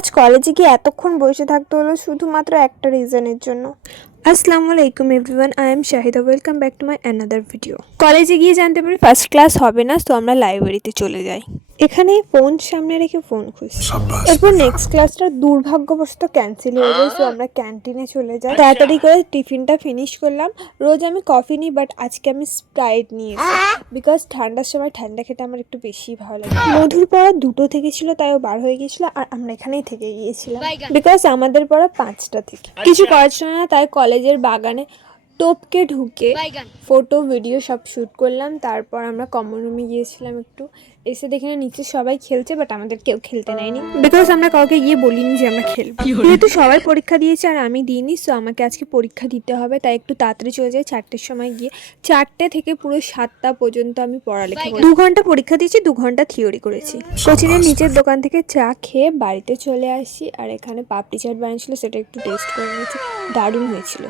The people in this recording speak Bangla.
আজ কলেজে গিয়ে এতক্ষণ বসে থাকতে হলো শুধুমাত্র একটা রিজনের জন্য। আসসালামু আলাইকুম everyone, I am Shahida, welcome back to my another video. কলেজে গিয়ে জানতে পারি ফার্স্ট ক্লাস হবে না, তো আমরা লাইব্রেরিতে চলে যাই। এখানে ফোন সামনে রেখে ফোন খুঁজছি। এরপর নেক্সট ক্লাসটা দুর্ভাগ্যবশত ক্যান্সেল হয়ে যায়, সো আমরা ক্যান্টিনে চলে যাই। তাড়াতাড়ি করে টিফিনটা ফিনিশ করলাম। রোজ আমি কফি নিই, বাট আজকে আমি স্প্রাইট নিয়েছি, বিকজ ঠান্ডার সময় ঠান্ডা খেতে আমার একটু বেশি ভালো লাগে। মধুর পড়া 2টো থেকে ছিল, তাইও বার হয়ে গিয়েছিল, আর আমরা এখানেই থেকে গিয়েছিলাম বিকজ আমাদের পড়া 5টা থেকে। কিছু করার ছিল না, তাই কলেজের বাগানে টপকে ঢুকে ফটো ভিডিও সব শ্যুট করলাম। তারপর আমরা কমন রুমে গিয়েছিলাম, একটু এসে দেখে নিচে সবাই খেলছে, বাট আমাদের কেউ খেলতে নেয়নি বিকজ আমরা কাউকে গিয়ে বলিনি যে আমরা খেলবো। যেহেতু সবাই পরীক্ষা দিয়েছে আর আমি দিইনি, সো আমাকে আজকে পরীক্ষা দিতে হবে, তাই একটু তাড়াতাড়ি চলে যাই। 4টের সময় গিয়ে 4টে থেকে পুরো 7টা পর্যন্ত আমি পড়ালেখা করি। 2 ঘন্টা পরীক্ষা দিয়েছি, 2 ঘন্টা থিওরি করেছি। কোচিনের নিচের দোকান থেকে চা খেয়ে বাড়িতে চলে আসি, আর এখানে পাপড়ি চাট বানিয়েছিল, সেটা একটু টেস্ট করে নিয়েছি, দারুণ হয়েছিল।